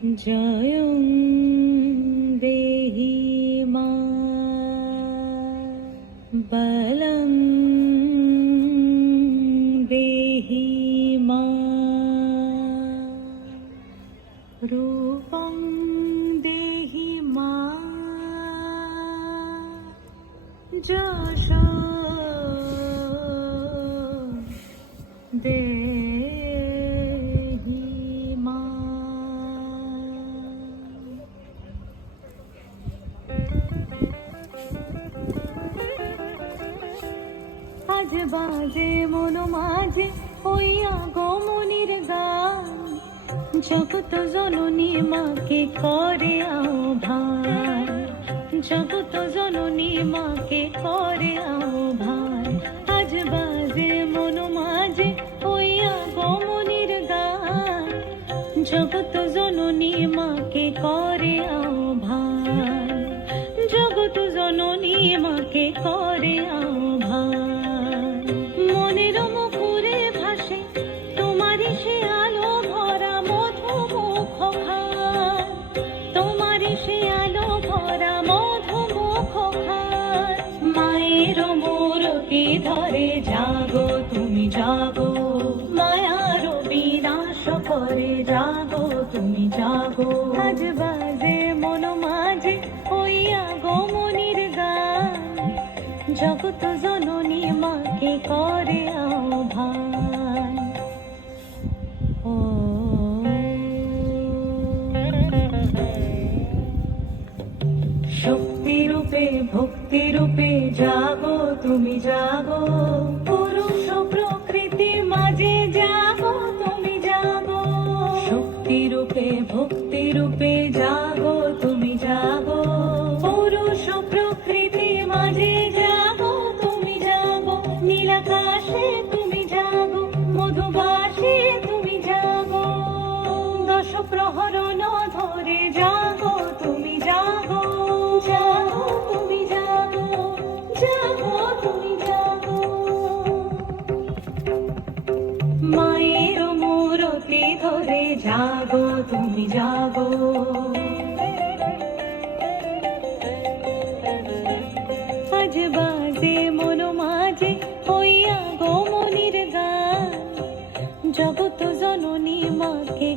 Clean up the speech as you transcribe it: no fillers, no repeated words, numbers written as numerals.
জয়ং দেহি মা বলং দেহি মা রূপং দেহি মা যশ দেহি মা। আজ বাজে মন মাঝে হইয়া গমনির গান, জগত জননী মাকে করে আহ্বান, জগত জননী মাকে করে আহ্বান। আজ বাজে মন মাঝে হইয়া গমনির গান, জগত জননী মাকে করে আহ্বান, জগত জননী মাকে করে আহ্বান। মনের মুখরে ভাসে তোমারই সে আলো ভরা মধুমুখ খান, তোমারই সে আলো ভরা মধুমুখ খান। মায়ের মূরতি ধরে জাগো তুমি জাগো, মায়ার বিনাশ করে জাগো তুমি জাগো। আজ বাজে মন মাঝে হইয়া গমনির গান, জগত জননী মাকে করে আহ্বান। ও শক্তি রূপে ভক্তি রূপে জাগো তুমি জাগো, পুরুষ প্রকৃতি মাঝে জাগো তুমি জাগো। শক্তি রূপে ভক্তি রূপে জাগো তুমি জাগো, পুরুষ প্রকৃতি মাঝে জাগো তুমি জাগো। নীলাকাশে তুমি জাগো, মধুবাসে তুমি জাগো, দশ প্রহরণ ধরে জাগো তুমি জাগো, জাগো তুমি জাগো, জাগো তুমি জাগো। মায়ের মূরতি ধরে জাগো তুমি জাগো। আজ বাজে মন মাঝে হইয়া গমনির গান, জগত জননী মাকে